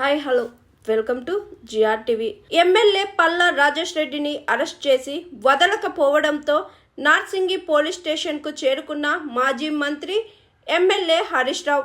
Hi hello. Welcome to GR TV. MLA Palla Rajesh రెడ్డిని arrest చేసి వదలకపోవడంతో Narsingi police స్టేషన్కు చేరుకున్న మాజీ మంత్రి MLA Harish Rao.